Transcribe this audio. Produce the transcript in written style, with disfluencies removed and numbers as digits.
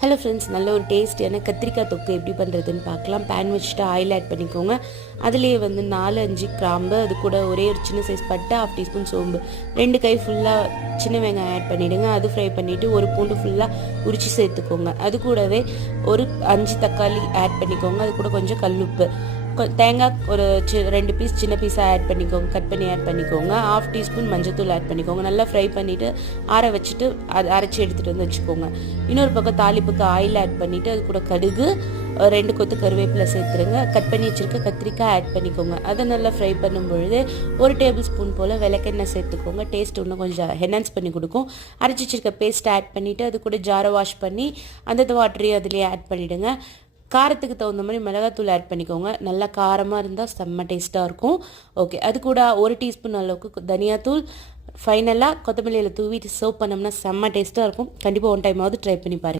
Hello friends, நல்ல ஒரு டேஸ்டியான கத்திரிக்காய் தொக்கு எப்படி பண்ணுறதுன்னு பார்க்கலாம். பேன் வச்சுட்டு ஆயில் ஆட் பண்ணிக்கோங்க. அதுலேயே 4-5 கிராம்பு, அது கூட ஒரே ஒரு சின்ன சைஸ் பட்டை, 1/2 டீஸ்பூன் சோம்பு, 2 கை ஃபுல்லாக சின்ன வெங்காயம் ஆட் பண்ணிவிடுங்க. அது ஃப்ரை பண்ணிவிட்டு ஒரு பூண்டு ஃபுல்லாக உரித்து சேர்த்துக்கோங்க. அது கூடவே ஒரு 5 தக்காளி ஆட் பண்ணிக்கோங்க. அது கூட கொஞ்சம் கல்லுப்பு, தேங்காய் ஒரு 2 பீஸ் சின்ன பீஸாக ஆட் பண்ணிக்கோங்க, கட் பண்ணி ஆட் பண்ணிக்கோங்க. 1/2 டீஸ்பூன் மஞ்சத்தூள் ஆட் பண்ணிக்கோங்க. நல்லா ஃப்ரை பண்ணிவிட்டு ஆற வச்சுட்டு அது அரைச்சி எடுத்துகிட்டு வந்து வச்சுக்கோங்க. இன்னொரு பக்கம் தாளிப்புக்கு ஆயில் ஆட் பண்ணிவிட்டு அது கூட கடுகு, 2 கொத்து கருவேப்பிலை சேர்த்துருங்க. கட் பண்ணி வச்சுருக்க கத்திரிக்காய் ஆட் பண்ணிக்கோங்க. அதை நல்லா ஃப்ரை பண்ணும் பொழுது 1 டேபிள் ஸ்பூன் போல் விளக்கெண்ணெய் சேர்த்துக்கோங்க. டேஸ்ட் இன்னும் கொஞ்சம் என்ஹான்ஸ் பண்ணி கொடுக்கும். அரைச்சி வச்சுருக்க பேஸ்ட்டை ஆட் பண்ணிவிட்டு அது கூட ஜாரை வாஷ் பண்ணி அந்த வாட்டரையும் அதுலேயே ஆட் பண்ணிவிடுங்க. காரத்துக்கு தகுந்த மாதிரி மிளகாத்தூள் ஆட் பண்ணிக்கோங்க. நல்லா காரமாக இருந்தால் செம்ம டேஸ்ட்டாக இருக்கும். ஓகே, அது கூட 1 டீஸ்பூன் அளவுக்கு தனியாத்தூள், ஃபைனலாக கொத்தமல்லியில் தூவிட்டு சர்வ் பண்ணோம்னா செம்ம டேஸ்ட்டாக இருக்கும். கண்டிப்பாக ஒன் டைமாவது ட்ரை பண்ணி பாருங்கள்.